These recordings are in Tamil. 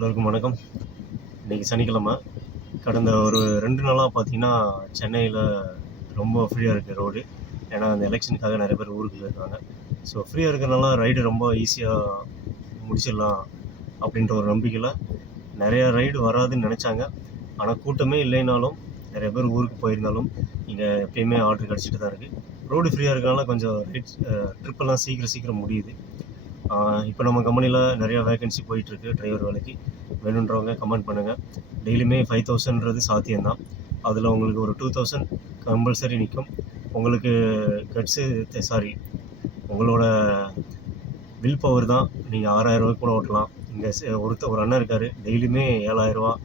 எல்லோருக்கும் வணக்கம். இன்றைக்கி சனிக்கிழமை. கடந்த ஒரு 2 நாளாக பார்த்தீங்கன்னா சென்னையில் ரொம்ப ஃப்ரீயாக இருக்குது ரோடு. ஏன்னா அந்த எலெக்ஷனுக்காக நிறைய பேர் ஊருக்கு போயிருக்காங்க. ஸோ ஃப்ரீயாக இருக்கிறனால ரைடு ரொம்ப ஈஸியாக முடிச்சிடலாம் அப்படின்ற ஒரு நம்பிக்கையில் நிறையா ரைடு வராதுன்னு நினச்சாங்க. ஆனால் கூட்டமே இல்லைனாலும் நிறைய பேர் ஊருக்கு போயிருந்தாலும் இங்கே எப்பயுமே ஆர்டர் கிடச்சிட்டு தான் இருக்குது. ரோடு ஃப்ரீயாக இருக்கிறனால கொஞ்சம் ட்ரிப்பெல்லாம் சீக்கிரம் முடியுது. இப்போ நம்ம கம்பெனியில் நிறையா வேகன்சி போயிட்டுருக்கு டிரைவர் வேலைக்கு. வேணுன்றவங்க கமெண்ட் பண்ணுங்கள். டெய்லியுமே 5000ன்றது சாத்தியம்தான். அதில் உங்களுக்கு ஒரு 2000 கம்பல்சரி நிற்கும். உங்களுக்கு உங்களோட வில் பவர் தான். நீங்கள் 6000 கூட ஓட்டலாம். இங்கே ஒரு அண்ணன் இருக்கார், டெய்லியுமே 7000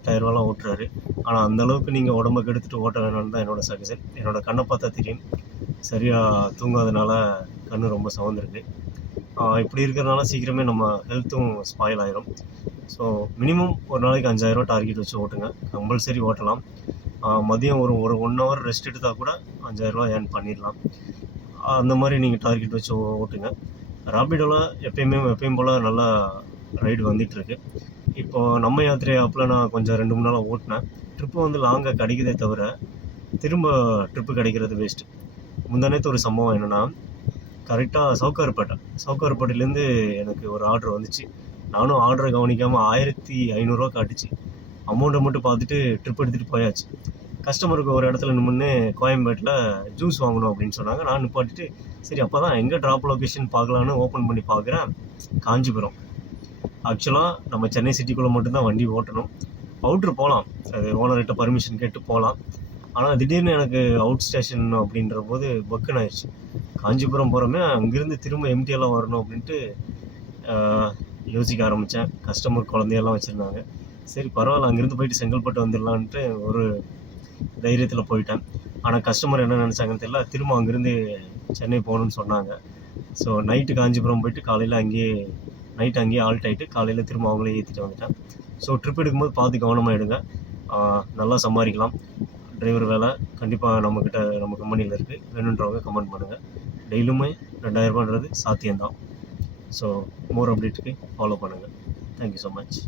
8000 ஓட்டுறாரு. ஆனால் அந்தளவுக்கு நீங்கள் உடம்பை கெடுத்துட்டு ஓட்ட வேணாம்னு தான் என்னோடய சஜஷன். என்னோடய கண்ணை பார்த்தா தெரியும், சரியாக தூங்காதனால கண் ரொம்ப சவந்திருக்கு. இப்படி இருக்கிறனால சீக்கிரமே நம்ம ஹெல்த்தும் ஸ்பாயில் ஆயிரும். ஸோ மினிமம் ஒரு நாளைக்கு 5000 டார்கெட் வச்சு ஓட்டுங்க. கம்பல்சரி ஓட்டலாம். மதியம் ஒரு 1 ஹவர் ரெஸ்ட் எடுத்தால் கூட 5000 ஏர்ன் பண்ணிடலாம். அந்த மாதிரி நீங்கள் டார்கெட் வச்சு ஓட்டுங்க. ராபிடோவில் எப்பயும் போல் நல்லா ரைடு வந்துட்டுருக்கு. இப்போது நம்ம யாத்திரை ஆப்பில் நான் கொஞ்சம் 2-3 நாளாக ஓட்டினேன். ட்ரிப்பு லாங்காக கிடைக்குதே தவிர திரும்ப ட்ரிப்பு கிடைக்கிறது வேஸ்ட்டு. முந்தானேத்து ஒரு சம்பவம் என்னென்னா, கரெக்டாக சவுக்கார்பேட்டையிலேருந்து எனக்கு ஒரு ஆர்டர் வந்துச்சு. நானும் ஆர்டரை கவனிக்காமல் 1500 காட்டுச்சு. அமௌண்ட்டை மட்டும் பார்த்துட்டு ட்ரிப் எடுத்துகிட்டு போயாச்சு. கஸ்டமருக்கு ஒரு இடத்துல நின்று கோயம்பேட்டில் ஜூஸ் வாங்கணும் அப்படின்னு சொன்னாங்க. நான் நிப்பாட்டிட்டு சரி அப்போ தான் எங்கே ட்ராப் லொக்கேஷன் பார்க்கலான்னு ஓப்பன் பண்ணி பார்க்குறேன், காஞ்சிபுரம். ஆக்சுவலாக நம்ம சென்னை சிட்டிக்குள்ளே மட்டும்தான் வண்டி ஓட்டணும். அவுட்ரு போகலாம், அது ஓனர்கிட்ட பர்மிஷன் கேட்டு போகலாம். ஆனால் திடீர்னு எனக்கு அவுட் ஸ்டேஷன் அப்படின்ற போது பக்குன்னு ஆயிடுச்சு. காஞ்சிபுரம் போகிறோமே, அங்கேருந்து திரும்ப எம்டியெல்லாம் வரணும் அப்படின்ட்டு யோசிக்க ஆரம்பித்தேன். கஸ்டமர் குழந்தையெல்லாம் வச்சுருந்தாங்க. சரி பரவாயில்ல, அங்கேருந்து போயிட்டு செங்கல்பட்டு வந்துடலான்ட்டு ஒரு தைரியத்தில் போயிட்டேன். ஆனால் கஸ்டமர் என்ன நினச்சாங்கன்னு தெரியல, திரும்ப அங்கேருந்து சென்னை போகணுன்னு சொன்னாங்க. ஸோ நைட்டு காஞ்சிபுரம் போயிட்டு காலையில் நைட்டு அங்கேயே ஆல்ட் ஆகிட்டு காலையில் திரும்ப அவங்களே ஏற்றிட்டு வந்துட்டேன். ஸோ ட்ரிப் எடுக்கும்போது பார்த்து கவனமாக எடுங்க. நல்லா சம்பாதிக்கலாம். டிரைவர் வேலை கண்டிப்பாக நம்ம கம்பெனியில் இருக்குது. வேணுன்றவங்க கமெண்ட் பண்ணுங்கள். டெய்லியுமே 2000 சாத்தியம்தான். ஸோ மோர் அப்டேட்டுக்கு ஃபாலோ பண்ணுங்கள். Thank you so much.